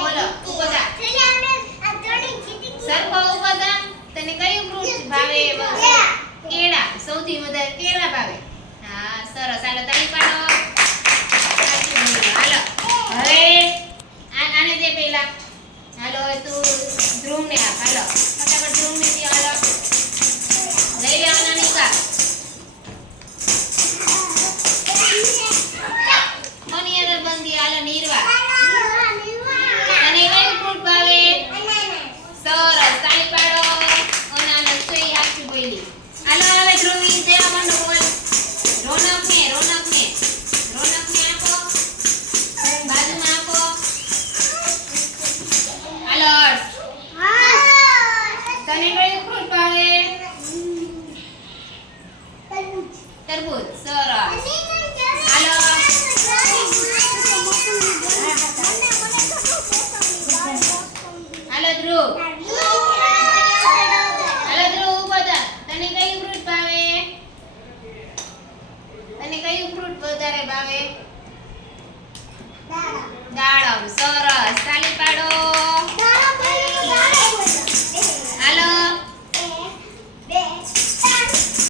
હાલો કેળા સૌથી વધારે કેળા ભાવે હા સરસ હાલો તાળી પાડો. હાલો હવે આને દે પહેલા હાલો તું ધ્રુવને આપ હાલો ફટાફટ ધ્રુવને દે તરબૂચ સરસ હાલો ધ્રુવ. હાલો ધ્રુવ ઊભો થા તને કયું ફ્રૂટ ભાવે? તને કયું ફ્રૂટ વધારે ભાવે? દાડમ સરસ.